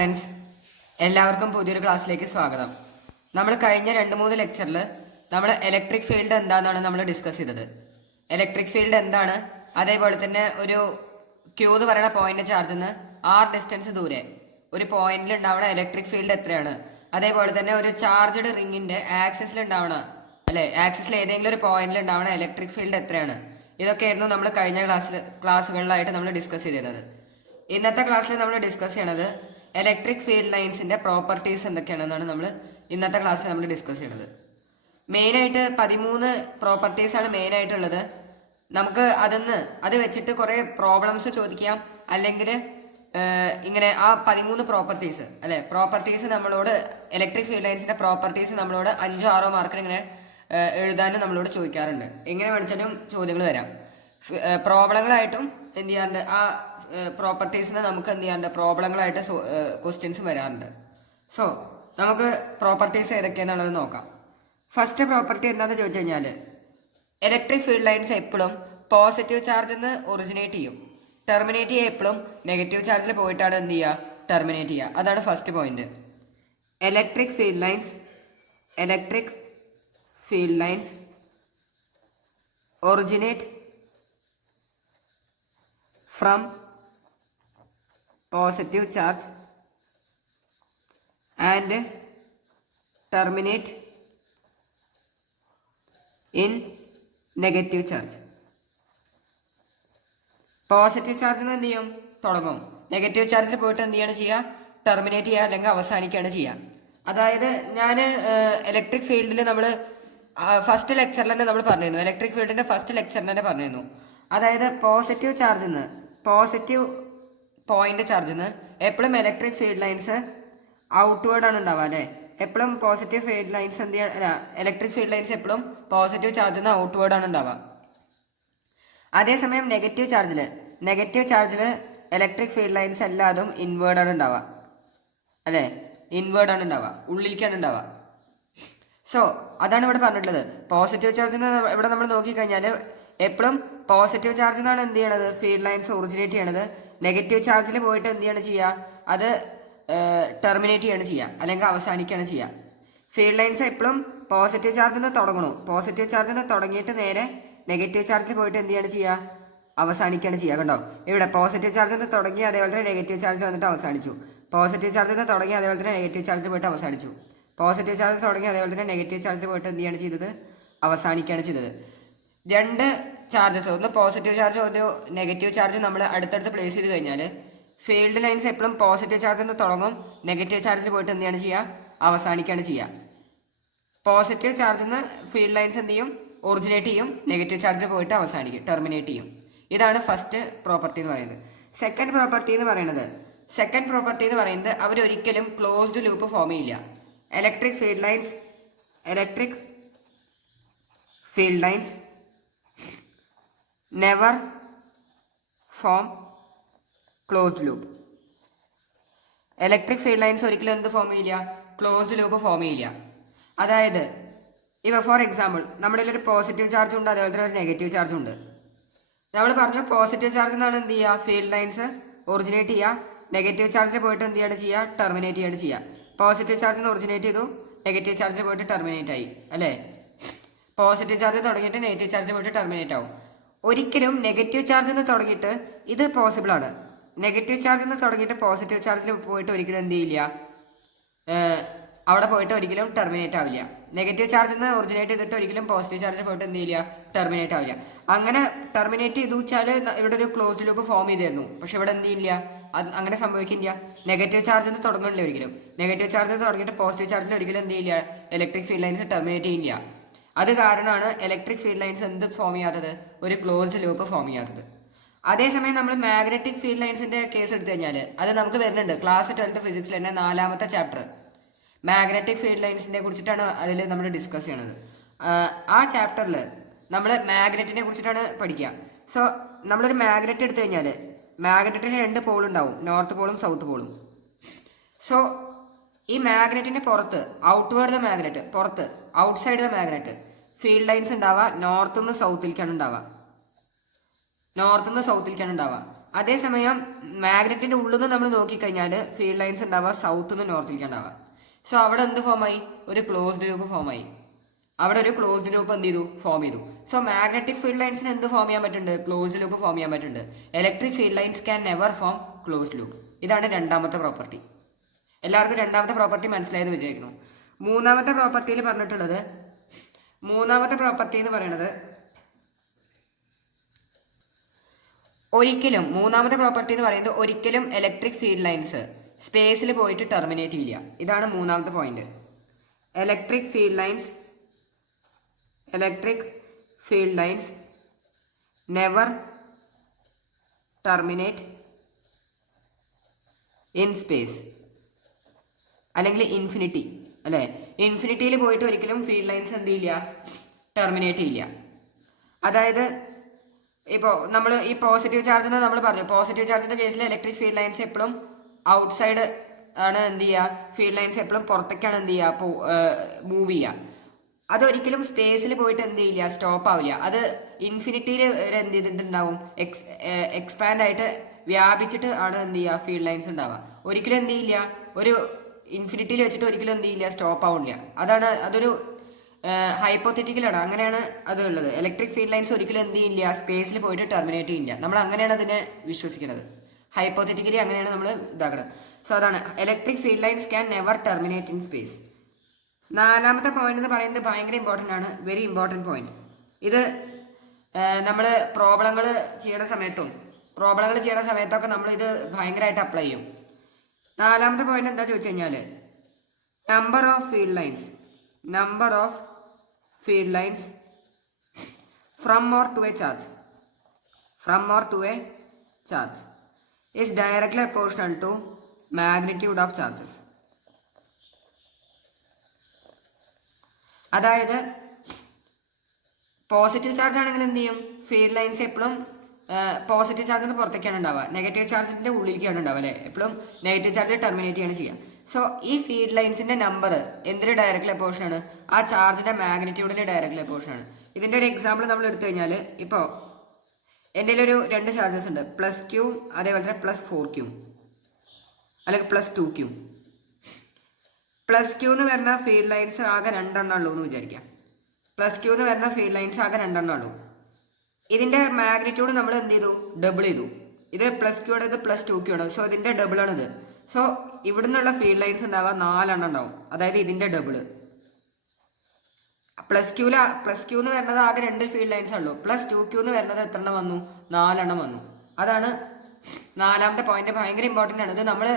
Friends, എല്ലാവർക്കും പുതിയൊരു ക്ലാസ്സിലേക്ക് സ്വാഗതം. നമ്മൾ കഴിഞ്ഞ 2-3 ലെക്ചറിൽ നമ്മൾ ഇലക്ട്രിക് ഫീൽഡ് എന്താണെന്നാണ് നമ്മൾ ഡിസ്കസ് ചെയ്തത്. ഇലക്ട്രിക് ഫീൽഡ് എന്താണ്, അതേപോലെ തന്നെ ഒരു ക്യൂ എന്ന് പറയുന്ന പോയിന്റ് ചാർജിൽ നിന്ന് r ഡിസ്റ്റൻസ് ദൂരെ ഒരു പോയിന്റിൽ ഉണ്ടാവുന്ന ഇലക്ട്രിക് ഫീൽഡ് എത്രയാണ്, അതേപോലെ തന്നെ ഒരു ചാർജ്ഡ് റിങ്ങിന്റെ ആക്സിസിൽ ഉണ്ടാവണ ആക്സിസിൽ ഏതെങ്കിലും ഒരു പോയിന്റിൽ ഉണ്ടാവുന്ന ഇലക്ട്രിക് ഫീൽഡ് എത്രയാണ്, ഇതൊക്കെയായിരുന്നു നമ്മൾ കഴിഞ്ഞ ക്ലാസ്സുകളിലായിട്ട് നമ്മൾ ഡിസ്കസ് ചെയ്തിരുന്നത്. ഇന്നത്തെ ക്ലാസ്സിൽ നമ്മൾ ഡിസ്കസ് ചെയ്യണത് ഇലക്ട്രിക് ഫീൽഡ് ലൈൻസിന്റെ പ്രോപ്പർട്ടീസ് എന്തൊക്കെയാണെന്നാണ് നമ്മൾ ഇന്നത്തെ ക്ലാസ്സിൽ നമ്മൾ ഡിസ്കസ് ചെയ്യണത്. മെയിനായിട്ട് 13 പ്രോപ്പർട്ടീസ് ആണ് മെയിനായിട്ടുള്ളത്. നമുക്ക് അത് വെച്ചിട്ട് കുറേ പ്രോബ്ലംസ് ചോദിക്കാം, അല്ലെങ്കിൽ ഇങ്ങനെ ആ 13 പ്രോപ്പർട്ടീസ് നമ്മളോട് ഇലക്ട്രിക് ഫീൽഡ് ലൈൻസിന്റെ പ്രോപ്പർട്ടീസ് നമ്മളോട് 5-6 മാർക്കിന് ഇങ്ങനെ എഴുതാനും നമ്മളോട് ചോദിക്കാറുണ്ട്. എങ്ങനെ വേണിച്ചാലും ചോദ്യങ്ങൾ വരാം. പ്രോബ്ലങ്ങളായിട്ടും എന്ത് ചെയ്യാറുണ്ട്, ആ പ്രോപ്പർട്ടീസിന് നമുക്ക് എന്ത് ചെയ്യാറുണ്ട്, പ്രോബ്ലങ്ങളായിട്ട് ക്വസ്റ്റ്യൻസ് വരാറുണ്ട്. സോ നമുക്ക് പ്രോപ്പർട്ടീസ് ഏതൊക്കെയാണെന്നുള്ളത് നോക്കാം. ഫസ്റ്റ് പ്രോപ്പർട്ടി എന്താണെന്ന് ചോദിച്ചു കഴിഞ്ഞാൽ, ഇലക്ട്രിക് ഫീൽഡ് ലൈൻസ് എപ്പോഴും പോസിറ്റീവ് ചാർജിൽ നിന്ന് ഒറിജിനേറ്റ് ചെയ്യും, ടെർമിനേറ്റ് ചെയ്യുക എപ്പോഴും നെഗറ്റീവ് ചാർജിൽ പോയിട്ടാണ് എന്ത് ചെയ്യുക, ടെർമിനേറ്റ് ചെയ്യുക. അതാണ് first point. Electric field lines originate from positive charge and terminate in negative charge. Positive ചാർജിൽ നിന്ന് എന്ത് ചെയ്യും, തുടങ്ങും, നെഗറ്റീവ് ചാർജിൽ പോയിട്ട് എന്ത് ചെയ്യാണ് ചെയ്യുക, ടെർമിനേറ്റ് ചെയ്യുക അല്ലെങ്കിൽ അവസാനിക്കുകയാണ് ചെയ്യുക. അതായത് ഞാൻ ഇലക്ട്രിക് ഫീൽഡിൽ നമ്മൾ ഫസ്റ്റ് ലെക്ചറിൽ തന്നെ നമ്മൾ പറഞ്ഞിരുന്നു, ഇലക്ട്രിക് ഫീൽഡിന്റെ ഫസ്റ്റ് ലെക്ചറിൽ തന്നെ പറഞ്ഞിരുന്നു. അതായത് പോസിറ്റീവ് പോയിന്റ് ചാർജിൽ നിന്ന് എപ്പോഴും ഇലക്ട്രിക് ഫീൽഡ് ലൈൻസ് ഔട്ട്വേർഡ് ആണ് ഉണ്ടാവുക അല്ലേ. എപ്പോഴും positive field lines electric field lines എപ്പോഴും പോസിറ്റീവ് ചാർജിൽ നിന്ന് ഔട്ട്വേർഡ് ആണ് ഉണ്ടാവുക. അതേസമയം നെഗറ്റീവ് ചാർജിൽ ഇലക്ട്രിക് ഫീൽഡ് ലൈൻസ് എല്ലാതും ഇൻവേർഡ് ആണ് ഉണ്ടാവുക അല്ലേ, ഇൻവേർഡ് ആണ് ഉണ്ടാവുക, ഉള്ളിലേക്കാണ് ഉണ്ടാവുക. സോ അതാണ് ഇവിടെ പറഞ്ഞിട്ടുള്ളത്. പോസിറ്റീവ് ചാർജിൽ നിന്ന് ഇവിടെ നമ്മൾ നോക്കിക്കഴിഞ്ഞാൽ എപ്പോഴും പോസിറ്റീവ് ചാർജിൽ നിന്നാണ് എന്ത് ചെയ്യണത്, ഫീൽഡ് ലൈൻസ് ഒറിജിനേറ്റ് ചെയ്യണത്. നെഗറ്റീവ് ചാർജിൽ പോയിട്ട് എന്ത് ചെയ്യാണ് ചെയ്യുക, അത് ടെർമിനേറ്റ് ചെയ്യാണ് ചെയ്യുക അല്ലെങ്കിൽ അവസാനിക്കുകയാണ് ചെയ്യുക. ഫീൽഡ് ലൈൻസ് എപ്പോഴും പോസിറ്റീവ് ചാർജിൽ നിന്ന് തുടങ്ങണു, പോസിറ്റീവ് ചാർജിൽ നിന്ന് തുടങ്ങിയിട്ട് നേരെ നെഗറ്റീവ് ചാർജിൽ പോയിട്ട് എന്ത് ചെയ്യാണ് ചെയ്യുക, അവസാനിക്കുകയാണ് ചെയ്യുക. കണ്ടോ, ഇവിടെ പോസിറ്റീവ് ചാർജിൽ നിന്ന് തുടങ്ങി അതേപോലെ തന്നെ നെഗറ്റീവ് ചാർജിൽ വന്നിട്ട് അവസാനിച്ചു, പോസിറ്റീവ് ചാർജിൽ നിന്ന് തുടങ്ങി അതേപോലെ തന്നെ നെഗറ്റീവ് ചാർജിൽ പോയിട്ട് അവസാനിച്ചു, പോസിറ്റീവ് ചാർജ് തുടങ്ങി അതേപോലെ തന്നെ നെഗറ്റീവ് ചാർജിൽ പോയിട്ട് എന്ത് ചെയ്യാണ് ചെയ്തത്, അവസാനിക്കുകയാണ് ചെയ്തത്. രണ്ട് ചാർജസ്, ഒന്ന് പോസിറ്റീവ് ചാർജ് ഒരു നെഗറ്റീവ് ചാർജ് നമ്മൾ അടുത്തടുത്ത് പ്ലേസ് ചെയ്ത് കഴിഞ്ഞാൽ ഫീൽഡ് ലൈൻസ് എപ്പോഴും പോസിറ്റീവ് ചാർജിൽ നിന്ന് തുടങ്ങും, നെഗറ്റീവ് ചാർജിൽ പോയിട്ട് എന്താണ് ചെയ്യുക, അവസാനിക്കുകയാണ് ചെയ്യുക. പോസിറ്റീവ് ചാർജിൽ നിന്ന് ഫീൽഡ് ലൈൻസ് എന്ത് ചെയ്യും, ഒറിജിനേറ്റ് ചെയ്യും, നെഗറ്റീവ് ചാർജിൽ പോയിട്ട് അവസാനിക്കും, ടെർമിനേറ്റ് ചെയ്യും. ഇതാണ് ഫസ്റ്റ് പ്രോപ്പർട്ടി എന്ന് പറയുന്നത്. സെക്കൻഡ് പ്രോപ്പർട്ടി എന്ന് പറയുന്നത് അവരൊരിക്കലും ക്ലോസ്ഡ് ലൂപ്പ് ഫോം ചെയ്യില്ല. Electric field lines never form closed loop. Electric field lines ഒരിക്കലും എന്ത് ഫോം ചെയ്യില്ല, ക്ലോസ്ഡ് ലൂപ്പ് ഫോം ചെയ്യില്ല. അതായത് ഇപ്പോൾ ഫോർ എക്സാമ്പിൾ നമ്മുടെ ഒരു പോസിറ്റീവ് ചാർജ് ഉണ്ട്, അതേപോലെ തന്നെ ഒരു നെഗറ്റീവ് ചാർജ് ഉണ്ട്. നമ്മൾ പറഞ്ഞു പോസിറ്റീവ് ചാർജ് എന്നാണ് എന്ത് ചെയ്യുക, ഫീൽഡ് ലൈൻസ് ഒറിജിനേറ്റ് ചെയ്യുക, നെഗറ്റീവ് ചാർജിൽ പോയിട്ട് എന്ത് ചെയ്യാണ് ചെയ്യുക, ടെർമിനേറ്റ് ചെയ്യാണ് ചെയ്യുക. പോസിറ്റീവ് ചാർജിൽ നിന്ന് ഒറിജിനേറ്റ് ചെയ്തു, നെഗറ്റീവ് ചാർജിൽ പോയിട്ട് ടെർമിനേറ്റ് ആയി അല്ലേ. പോസിറ്റീവ് ചാർജ് തുടങ്ങിയിട്ട് നെഗറ്റീവ് ചാർജ് പോയിട്ട് ടെർമിനേറ്റ് ആവും. ഒരിക്കലും നെഗറ്റീവ് ചാർജിൽ നിന്ന് തുടങ്ങിയിട്ട് ഇത് പോസിബിൾ ആണ്, നെഗറ്റീവ് ചാർജിൽ നിന്ന് തുടങ്ങിയിട്ട് പോസിറ്റീവ് ചാർജിൽ പോയിട്ട് ഒരിക്കലും എന്ത് ചെയ്യില്ല, അവിടെ പോയിട്ട് ഒരിക്കലും ടെർമിനേറ്റ് ആവില്ല. നെഗറ്റീവ് ചാർജിൽ നിന്ന് ഒറിജിനേറ്റ് ചെയ്തിട്ട് ഒരിക്കലും പോസിറ്റീവ് ചാർജിൽ പോയിട്ട് എന്ത് ചെയ്യില്ല, ടെർമിനേറ്റ് ആവില്ല. അങ്ങനെ ടെർമിനേറ്റ് ചെയ്തു വെച്ചാൽ ഇവിടെ ഒരു ക്ലോസ് ലൂപ്പ് ഫോം ചെയ്തിരുന്നു, പക്ഷെ ഇവിടെ എന്ത് ചെയ്യില്ല, അങ്ങനെ സംഭവിക്കില്ല. നെഗറ്റീവ് ചാർജിൽ നിന്ന് തുടങ്ങണില്ല ഒരിക്കലും, നെഗറ്റീവ് ചാർജിൽ തുടങ്ങിയിട്ട് പോസിറ്റീവ് ചാർജിൽ ഒരിക്കലും എന്ത് ചെയ്യില്ല, ഇലക്ട്രിക് ഫീൽഡ് ലൈൻസ് ടെർമിനേറ്റ് ചെയ്യില്ല. അത് കാരണമാണ് ഇലക്ട്രിക് ഫീൽഡ് ലൈൻസ് എന്ത് ഫോം ചെയ്യാത്തത്, ഒരു ക്ലോസ്ഡ് ലൂപ്പ് ഫോം ചെയ്യാത്തത്. അതേസമയം നമ്മൾ മാഗ്നറ്റിക് ഫീൽഡ് ലൈൻസിന്റെ കേസ് എടുത്തു കഴിഞ്ഞാൽ അത് നമുക്ക് വരുന്നുണ്ട് ക്ലാസ് 12th ഫിസിക്സിൽ തന്നെ 4ാമത്തെ ചാപ്റ്റർ മാഗ്നറ്റിക് ഫീൽഡ് ലൈൻസിനെ കുറിച്ചിട്ടാണ് അതിൽ നമ്മൾ ഡിസ്കസ് ചെയ്യണത്. ആ ചാപ്റ്ററിൽ നമ്മൾ മാഗ്നറ്റിനെ കുറിച്ചിട്ടാണ് പഠിക്കുക. സോ നമ്മളൊരു മാഗ്നറ്റ് എടുത്തു കഴിഞ്ഞാൽ മാഗ്നറ്റിന് 2 പോൾ ഉണ്ടാവും, നോർത്ത് പോളും സൗത്ത് പോളും. സോ ഈ മാഗ്നറ്റിന്റെ പുറത്ത് ഔട്ട്വേർഡ് ദ മാഗ്നറ്റ്, പുറത്ത് outside the magnet field lines ഉണ്ടാവുക നോർത്ത് നിന്ന് സൗത്തിലേക്കാണ് ഉണ്ടാവുക. അതേസമയം മാഗ്നറ്റിന്റെ ഉള്ളിൽ നിന്ന് നമ്മൾ നോക്കിക്കഴിഞ്ഞാൽ ഫീൽഡ് ലൈൻസ് ഉണ്ടാവുക സൗത്ത് നിന്ന് നോർത്തിലേക്ക് ഉണ്ടാവുക. സോ അവിടെ എന്ത് ഫോമായി? ഒരു ക്ലോസ്ഡ് ലൂപ്പ് ഫോമായി. അവിടെ ഒരു ക്ലോസ്ഡ് ലൂപ്പ് എന്ത് ചെയ്തു? ഫോം ചെയ്തു. സോ മാഗ്നറ്റിക് ഫീൽഡ് ലൈൻസിന് എന്ത് ഫോം ചെയ്യാൻ പറ്റുന്നുണ്ട്? ക്ലോസ്ഡ് ലൂപ്പ് ഫോം ചെയ്യാൻ പറ്റുന്നുണ്ട്. Electric field lines can never form closed loop. ഇതാണ് രണ്ടാമത്തെ പ്രോപ്പർട്ടി. എല്ലാവർക്കും രണ്ടാമത്തെ പ്രോപ്പർട്ടി മനസ്സിലായെന്ന് വിചാരിക്കുന്നു. മൂന്നാമത്തെ പ്രോപ്പർട്ടി എന്ന് പറയുന്നത് ഒരിക്കലും ഇലക്ട്രിക് ഫീൽഡ് ലൈൻസ് സ്പേസിൽ പോയിട്ട് ടെർമിനേറ്റ് ചെയ്യില്ല. ഇതാണ് മൂന്നാമത്തെ point. Electric field lines never terminate in space, അല്ലെങ്കിൽ ഇൻഫിനിറ്റി, അല്ലേ? ഇൻഫിനിറ്റിയിൽ പോയിട്ട് ഒരിക്കലും ഫീൽഡ് ലൈൻസ് എന്ത് ചെയ്യില്ല? ടെർമിനേറ്റ് ചെയ്യില്ല. അതായത് ഇപ്പോൾ നമ്മൾ ഈ പോസിറ്റീവ് ചാർജ് എന്ന് നമ്മൾ പറഞ്ഞു. പോസിറ്റീവ് ചാർജിന്റെ കേസിൽ ഇലക്ട്രിക് ഫീൽഡ് ലൈൻസ് എപ്പോഴും ഔട്ട് സൈഡ് ആണ് എന്ത് ചെയ്യുക? ഫീൽഡ് ലൈൻസ് എപ്പോഴും പുറത്തേക്കാണ് എന്ത് ചെയ്യുക? മൂവ് ചെയ്യുക. അതൊരിക്കലും സ്പേസിൽ പോയിട്ട് എന്ത് ചെയ്യില്ല? സ്റ്റോപ്പ് ആവില്ല. അത് ഇൻഫിനിറ്റിയിൽ എന്ത് ചെയ്തിട്ടുണ്ടാവും? എക്സ്പാൻഡ് ആയിട്ട് വ്യാപിച്ചിട്ട് ആണ് എന്ത് ചെയ്യുക? ഫീൽഡ് ലൈൻസ് ഉണ്ടാവുക. ഒരിക്കലും എന്ത് ചെയ്യില്ല? ഒരു ഇൻഫിനിറ്റിയിൽ വെച്ചിട്ട് ഒരിക്കലും എന്ത് ചെയ്യില്ല? സ്റ്റോപ്പ് ആവില്ല. അതൊരു ഹൈപ്പോത്തറ്റിക്കലാണ്. അങ്ങനെയാണ് അത് ഉള്ളത്. ഇലക്ട്രിക് ഫീൽഡ് ലൈൻസ് ഒരിക്കലും എന്ത് ചെയ്യില്ല? സ്പേസിൽ പോയിട്ട് ടെർമിനേറ്റ് ചെയ്യില്ല. നമ്മൾ അങ്ങനെയാണ് അതിനെ വിശ്വസിക്കുന്നത്. ഹൈപ്പോത്തറ്റിക്കലി അങ്ങനെയാണ് നമ്മൾ ഇതാക്കുന്നത്. സോ അതാണ് electric field lines can never terminate in space. നാലാമത്തെ പോയിന്റ് എന്ന് പറയുന്നത് ഭയങ്കര ഇമ്പോർട്ടൻ്റ് ആണ്. Very important point. ഇത് നമ്മൾ പ്രോബ്ലങ്ങൾ ചെയ്യണ സമയത്തൊക്കെ നമ്മൾ ഇത് ഭയങ്കരമായിട്ട് അപ്ലൈ ചെയ്യും. നാലാമത്തെ പോയിന്റ് എന്താ ചോദിച്ചു കഴിഞ്ഞാൽ, number of field lines from or to a charge is directly proportional to magnitude of charges. അതായത് പോസിറ്റീവ് ചാർജ് ആണെങ്കിൽ എന്ത് ചെയ്യും? ഫീൽഡ് ലൈൻസ് എപ്പോഴും പോസിറ്റീവ് ചാർജിന്റെ പുറത്തേക്കാണ് ഉണ്ടാവുക, നെഗറ്റീവ് ചാർജിന്റെ ഉള്ളിലേക്കാണ് ഉണ്ടാവുക, അല്ലേ? എപ്പോഴും നെഗറ്റീവ് ചാർജ് ടെർമിനേറ്റ് ചെയ്യാണ് ചെയ്യുക. സോ ഈ ഫീൽഡ് ലൈൻസിന്റെ നമ്പർ എന്തിന് ഡയറക്റ്റ്ലി അപ്പോർഷൻ ആണ്? ആ ചാർജിന്റെ മാഗ്നിറ്റ്യൂഡിന് ഡയറക്റ്റ്ലി അപ്പോർഷൻ ആണ്. ഇതിന്റെ ഒരു എക്സാമ്പിൾ നമ്മൾ എടുത്തു കഴിഞ്ഞാൽ, ഇപ്പോൾ എൻ്റെ ഒരു 2 ചാർജസ് ഉണ്ട്, +Q അതേപോലെ തന്നെ +4Q അല്ലെങ്കിൽ +2Q. +Q എന്ന് വരുന്ന ഫീൽഡ് ലൈൻസ് ആകെ 2 ഉള്ളൂ എന്ന് വിചാരിക്കാം. +Q എന്ന് വരുന്ന ഫീൽഡ് ലൈൻസ് ആകെ 2 ഉള്ളൂ. ഇതിന്റെ മാഗ്നിറ്റ്യൂഡ് നമ്മൾ എന്ത് ചെയ്തു? ഡബിൾ ചെയ്തു. ഇത് +Q ആണ്, ഇത് +2Q ആണ്. സോ ഇതിന്റെ ഡബിൾ ആണിത്. സോ ഇവിടുന്നുള്ള ഫീൽഡ് ലൈൻസ് ഉണ്ടാവുക 4 ഉണ്ടാവും. അതായത് ഇതിന്റെ ഡബിള്. +Q എന്ന് വരുന്നത് ആകെ 2 ഫീൽഡ് ലൈൻസ് ഉള്ളൂ. +2Q എന്ന് വരുന്നത് എത്ര എണ്ണം വന്നു? 4 വന്നു. അതാണ് നാലാമത്തെ പോയിന്റ്. ഭയങ്കര ഇമ്പോർട്ടൻ്റ് ആണ്. ഇത് നമ്മൾ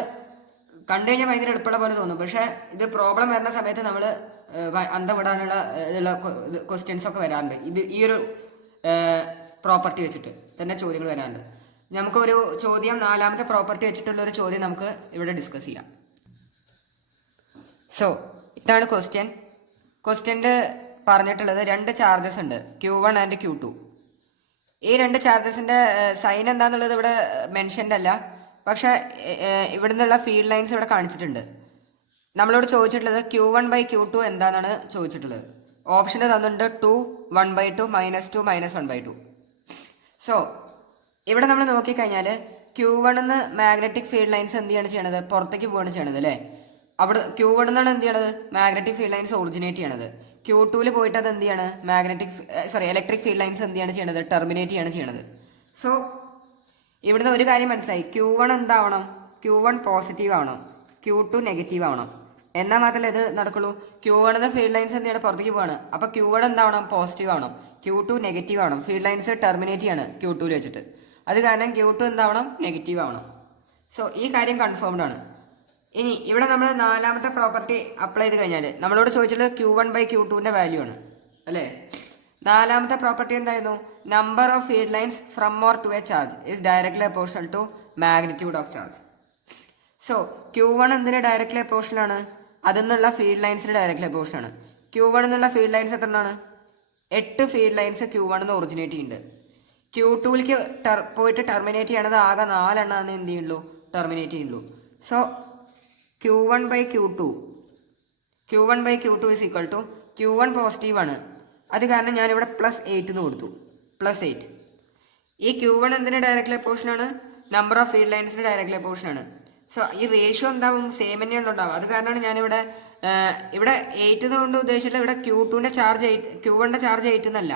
കണ്ടു കഴിഞ്ഞാൽ ഭയങ്കര എളുപ്പമുള്ള പോലെ തോന്നും. പക്ഷേ ഇത് പ്രോബ്ലം വരുന്ന സമയത്ത് നമ്മൾ അന്തം വിടാനുള്ള ക്വസ്റ്റ്യൻസ് ഒക്കെ വരാറുണ്ട്. ഈ ഒരു പ്രോപ്പർട്ടി വെച്ചിട്ട് തന്നെ ചോദ്യങ്ങൾ വരാറുണ്ട്. നമുക്കൊരു ചോദ്യം, നാലാമത്തെ പ്രോപ്പർട്ടി വെച്ചിട്ടുള്ള ഒരു ചോദ്യം നമുക്ക് ഇവിടെ ഡിസ്കസ് ചെയ്യാം. സോ ഇതാണ് ക്വസ്റ്റ്യൻ്റെ പറഞ്ഞിട്ടുള്ളത് 2 ചാർജസ് ഉണ്ട്, Q1 ആൻഡ് Q2. ഈ 2 ചാർജസിന്റെ സൈൻ എന്താന്നുള്ളത് ഇവിടെ മെൻഷൻഡ് അല്ല. പക്ഷെ ഇവിടെ നിന്നുള്ള ഫീൽഡ് ലൈൻസ് ഇവിടെ കാണിച്ചിട്ടുണ്ട്. നമ്മളോട് ചോദിച്ചിട്ടുള്ളത് Q1/Q2 എന്താണെന്നാണ് ചോദിച്ചിട്ടുള്ളത്. ഓപ്ഷന് തന്നിട്ടുണ്ട് 2, 1/2, -2, -1/2. സോ ഇവിടെ നമ്മൾ നോക്കിക്കഴിഞ്ഞാൽ Q1 എന്ന് മാഗ്നറ്റിക് ഫീൽഡ് ലൈൻസ് എന്ത് ചെയ്യാണ് ചെയ്യണത്? പുറത്തേക്ക് പോവാണ് ചെയ്യണത്, അല്ലേ? അവിടെ Q1 എന്നാണ് എന്ത് ചെയ്യണത്? മാഗ്നറ്റിക് ഫീൽഡ് ലൈൻസ് ഒറിജിനേറ്റ് ചെയ്യണത്. Q2 പോയിട്ട് അത് എന്ത് ചെയ്യാണ്? ഇലക്ട്രിക് ഫീൽഡ് ലൈൻസ് എന്ത് ചെയ്യാണ് ചെയ്യണത്? ടെർമിനേറ്റ് ചെയ്യാണ് ചെയ്യണത്. സോ ഇവിടുന്ന് ഒരു കാര്യം മനസ്സിലായി. Q1 എന്താവണം? Q1 പോസിറ്റീവ് ആവണം, Q2 നെഗറ്റീവ് ആവണം. എന്നാൽ മാത്രമല്ല ഇത് നടക്കുള്ളൂ. Q1 എന്ന ഫീൽഡ് ലൈൻസ് എന്ത് ചെയ്യണം? പുറത്തേക്ക് പോവാണ്. അപ്പോൾ Q1 എന്താവണം? പോസിറ്റീവ് ആവണം, Q2 നെഗറ്റീവ് ആവണം. ഫീൽഡ് ലൈൻസ് ടെർമിനേറ്റ് ചെയ്യാണ് Q2 വെച്ചിട്ട്. അത് കാരണം Q2 എന്താവണം? നെഗറ്റീവ് ആവണം. സോ ഈ കാര്യം കൺഫേംഡ് ആണ്. ഇനി ഇവിടെ നമ്മൾ നാലാമത്തെ പ്രോപ്പർട്ടി അപ്ലൈ ചെയ്ത് കഴിഞ്ഞാൽ നമ്മളോട് ചോദിച്ചിട്ടുള്ളത് Q1/Q2ന്റെ വാല്യൂ ആണ്, അല്ലേ? നാലാമത്തെ പ്രോപ്പർട്ടി എന്തായിരുന്നു? Number of field lines from or to a charge is directly proportional to magnitude of charge. So Q1 എന്തിന് ഡയറക്ട്ലി പ്രൊപ്പോർഷണൽ ആണ്? അതിന്നുള്ള ഫീൽഡ് ലൈൻസിന് ഡയറക്ട്ലി പ്രൊപ്പോർഷണൽ ആണ്. Q1 എന്നുള്ള ഫീൽഡ് ലൈൻസ് എത്രയാണ്? 8 ഫീൽഡ് ലൈൻസ് Q1 എന്ന് ഒറിജിനേറ്റ് ചെയ്യുന്നുണ്ട്. Q2ലേക്ക് പോയിട്ട് ടെർമിനേറ്റ് ചെയ്യണത് ആകെ 4 എണ്ണമാണ് എന്ത് ചെയ്യുള്ളൂ? ടെർമിനേറ്റ് ചെയ്യുള്ളൂ. So Q1/Q2 is equal to Q1 positive ആണ്. അത് കാരണം ഞാനിവിടെ +8 എന്ന് കൊടുത്തു. +8. ഈ Q1 എന്തിന് ഡയറക്ട്ലി പ്രൊപ്പോർഷണൽ ആണ്? നമ്പർ ഓഫ് ഫീൽഡ് ലൈൻസിന് ഡയറക്ട്ലി പ്രൊപ്പോർഷൻ ആണ്. സോ ഈ റേഷ്യോ എന്താവും സെയിം തന്നെയാണ് ഉണ്ടാവുക. അത് കാരണമാണ് ഞാനിവിടെ ഇവിടെ 8 കൊണ്ട് ഉദ്ദേശിച്ചിട്ട് ഇവിടെ Q2ൻ്റെ ചാർജ് Q1ൻ്റെ ചാർജ് 8 എന്നല്ല,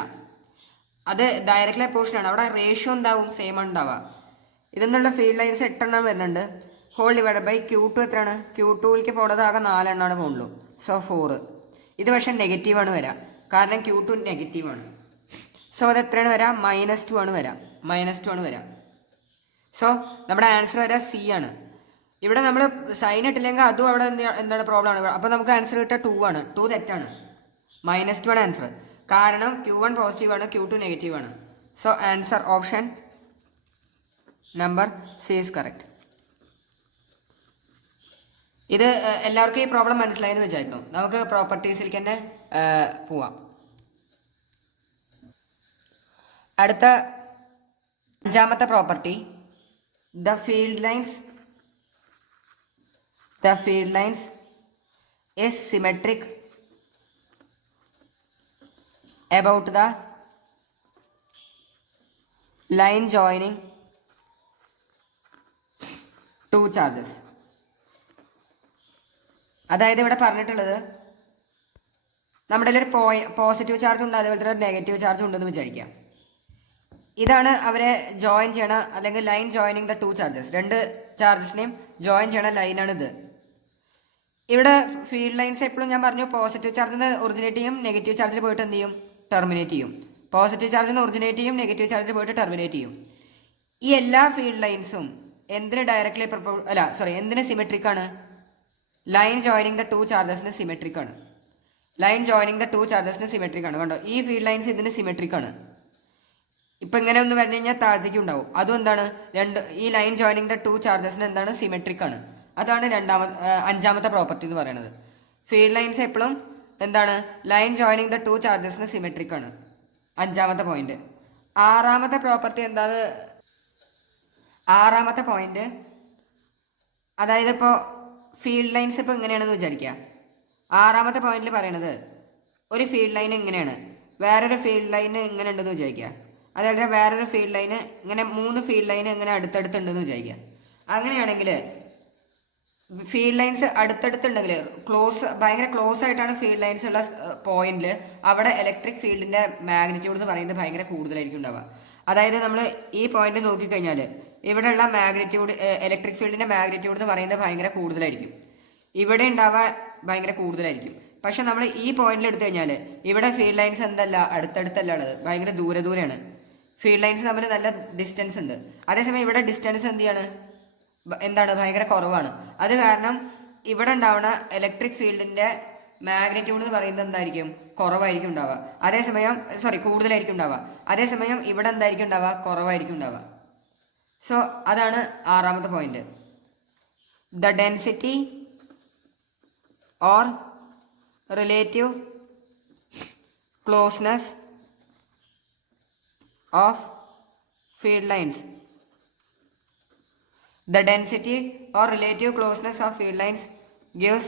അത് ഡയറക്ട്ലി പ്രൊപ്പോർഷൻ ആണ്. അവിടെ റേഷ്യോ എന്താവും സെയിം ഉണ്ടാവുക. ഇതെന്നുള്ള ഫീൽഡ് ലൈൻസ് 8 വരുന്നുണ്ട്. ഹോൾ ഡിവൈഡ് ബൈ Q2 എത്രയാണ്? Q2ലേക്ക് പോണത് ആകെ 4 പോകുള്ളൂ. സോ 4. ഇത് പക്ഷേ നെഗറ്റീവാണ് വരിക, കാരണം Q2 നെഗറ്റീവാണ്. സോ അത് എത്രയാണ് വരിക? -2 ആണ് വരിക. -2 ആണ് വരിക. സോ നമ്മുടെ ആൻസർ വരിക C ആണ്. ഇവിടെ നമ്മൾ സൈൻ ഇട്ടില്ലെങ്കിൽ അതും അവിടെ എന്താണ് പ്രോബ്ലം ആണ്. അപ്പോൾ നമുക്ക് ആൻസർ കിട്ടുക 2 ആണ്. 2 തെറ്റാണ്, -2 ആണ് ആൻസർ. കാരണം Q1 പോസിറ്റീവ് ആണ്, Q2 നെഗറ്റീവ് ആണ്. So answer option number C is correct. ഇത് എല്ലാവർക്കും ഈ പ്രോബ്ലം മനസ്സിലായെന്ന് വിചാരിക്കുന്നു. നമുക്ക് പ്രോപ്പർട്ടീസിലേക്ക് തന്നെ പോവാം. അടുത്ത 5ാമത്തെ property, the field lines is symmetric about the line joining two charges. അതായത് ഇവിടെ പറഞ്ഞിട്ടുള്ളത് നമ്മുടെ ഒരു പോസിറ്റീവ് ചാർജ് ഉണ്ട്, അതുപോലെ തന്നെ ഒരു നെഗറ്റീവ് ചാർജ് ഉണ്ടെന്ന് വിചാരിക്കുക. ഇതാണ് അവരെ ജോയിൻ ചെയ്യണ, അല്ലെങ്കിൽ ലൈൻ ജോയിനിങ് ദ 2 ചാർജസ്. 2 ചാർജസിനെയും ജോയിൻ ചെയ്യണ ലൈനാണിത്. ഇവിടെ ഫീൽഡ് ലൈൻസ് എപ്പോഴും ഞാൻ പറഞ്ഞു പോസിറ്റീവ് ചാർജിൽ നിന്ന് ഒറിജിനേറ്റ് ചെയ്യും, നെഗറ്റീവ് ചാർജിൽ പോയിട്ട് എന്ത് ചെയ്യും? ടെർമിനേറ്റ് ചെയ്യും. പോസിറ്റീവ് ചാർജിൽ നിന്ന് ഒറിജിനേറ്റ് ചെയ്യും, നെഗറ്റീവ് ചാർജിൽ പോയിട്ട് ടെർമിനേറ്റ് ചെയ്യും. ഈ എല്ലാ ഫീൽഡ് ലൈൻസും എന്തിന് എന്തിന് സിമെട്രിക് ആണ്? ലൈൻ ജോയിനിങ് ദ 2 ചാർജസിന് സിമെട്രിക് ആണ്. ലൈൻ ജോയിനിങ് ദ 2 ചാർജസിന് സിമെട്രിക് ആണ്. കണ്ടോ, ഈ ഫീൽഡ് ലൈൻസ് ഇതിന് സിമെട്രിക് ആണ്. ഇപ്പം ഇങ്ങനെ ഒന്ന് പറഞ്ഞു കഴിഞ്ഞാൽ താഴത്തേക്ക് ഉണ്ടാവും. അതും എന്താണ്? ഈ ലൈൻ ജോയിനിങ് ദ 2 ചാർജസിന് എന്താണ്? സിമെട്രിക് ആണ്. അതാണ് 5ാമത്തെ പ്രോപ്പർട്ടി എന്ന് പറയുന്നത്. ഫീൽഡ് ലൈൻസ് എപ്പോഴും എന്താണ്? ലൈൻ ജോയിനിങ് ദ 2 ചാർജസിന് സിമെട്രിക് ആണ്. 5ാമത്തെ പോയിന്റ്. 6ാമത്തെ പ്രോപ്പർട്ടി എന്താണ്? 6ാമത്തെ പോയിന്റ്, അതായത് ഇപ്പോൾ ഫീൽഡ് ലൈൻസ് ഇപ്പോൾ ഇങ്ങനെയാണെന്ന് വിചാരിക്കുക. 6ാമത്തെ പോയിന്റിൽ പറയണത് ഒരു ഫീൽഡ് ലൈൻ ഇങ്ങനെയാണ്, വേറൊരു ഫീൽഡ് ലൈൻ ഇങ്ങനെ ഉണ്ടെന്ന് വിചാരിക്കുക. അതേപോലെ വേറൊരു ഫീൽഡ് ലൈന് ഇങ്ങനെ 3 ഫീൽഡ് ലൈൻ ഇങ്ങനെ അടുത്തടുത്തുണ്ടെന്ന് വിചാരിക്കുക. അങ്ങനെയാണെങ്കിൽ ഫീൽഡ് ലൈൻസ് അടുത്തടുത്തുണ്ടെങ്കിൽ ഭയങ്കര ക്ലോസ് ആയിട്ടാണ് ഫീൽഡ് ലൈൻസ് ഉള്ള പോയിന്റിൽ അവിടെ ഇലക്ട്രിക് ഫീൽഡിൻ്റെ മാഗ്നിറ്റ്യൂഡ് എന്ന് പറയുന്നത് ഭയങ്കര കൂടുതലായിരിക്കും ഉണ്ടാവുക. അതായത് നമ്മൾ ഈ പോയിന്റ് നോക്കിക്കഴിഞ്ഞാൽ ഇവിടെയുള്ള മാഗ്നിറ്റ്യൂഡ്, ഇലക്ട്രിക് ഫീൽഡിൻ്റെ മാഗ്നിറ്റ്യൂഡ് എന്ന് പറയുന്നത് ഭയങ്കര കൂടുതലായിരിക്കും. ഇവിടെ ഉണ്ടാവുക ഭയങ്കര കൂടുതലായിരിക്കും. പക്ഷെ നമ്മൾ ഈ പോയിന്റിൽ എടുത്തു കഴിഞ്ഞാൽ ഇവിടെ ഫീൽഡ് ലൈൻസ് എന്തല്ല, അടുത്തടുത്തല്ല ഉള്ളത്, ഭയങ്കര ദൂരെയാണ്. ഫീൽഡ് ലൈൻസ് തമ്മിൽ നല്ല ഡിസ്റ്റൻസ് ഉണ്ട്. അതേസമയം ഇവിടെ ഡിസ്റ്റൻസ് എന്താണ്? ഭയങ്കര കുറവാണ്. അത് കാരണം ഇവിടെ ഉണ്ടാവുന്ന ഇലക്ട്രിക് ഫീൽഡിൻ്റെ മാഗ്നിറ്റ്യൂഡ് എന്ന് പറയുന്നത് എന്തായിരിക്കും? കുറവായിരിക്കും ഉണ്ടാവുക. കൂടുതലായിരിക്കും ഉണ്ടാവുക. അതേസമയം ഇവിടെ എന്തായിരിക്കും ഉണ്ടാവുക? കുറവായിരിക്കും ഉണ്ടാവുക. സോ അതാണ് 6ാമത്തെ point. The density or relative closeness of field lines. The density or relative closeness of field lines gives